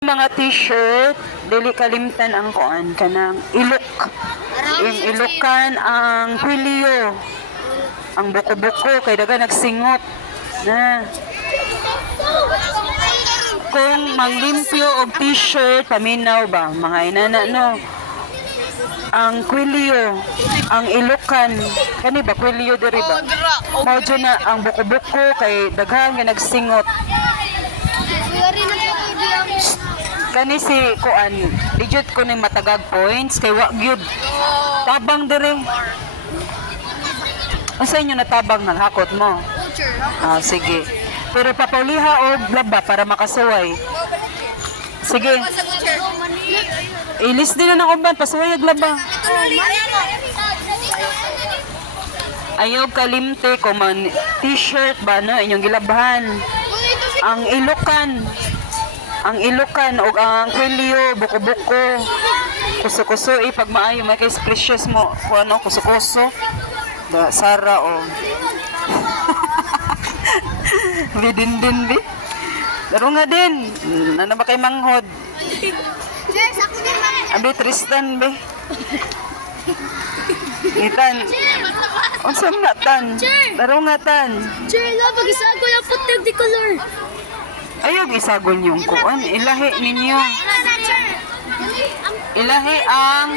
Mga t-shirt, dili kalimtan ang kuan kanang ilok. Yung ilokan ang kwilyo. Ang buko-buko kay daga nagsingot na. Kung manglimpyo og t-shirt, paminaw ba mga inana no. Ang kwilyo, ang ilokan, kani ba kwilyo diri ba? Mao dyan na ang buko-buko kay daghan nga nagsingot. Kani si kuan, digit ko ning matagag points kay wa gyud tabang dire. Unsa inyo natabang nang hakot mo? Ah, sige. Pero papauliha og laba para makasuway. Sige. Ilis din na ng uban, pasuway og laba. Ayaw kalimte ko man t-shirt ba no inyong gilabahan. Ang ilokan o ang kwilyo, buko-buko, kuso-kuso, pag maayo, may kay precious mo, kung ano, kuso-kuso, da, Sara, o. Bidin-din, bi. Laro nga din, nanaba kay manghod. Abi, Tristan, bi. Itan. Unsam na, tan? Laro nga, tan. Pag-isago yung putig di color. Ayaw isagol yung kuan. Ilahi ninyo. Ilahi ang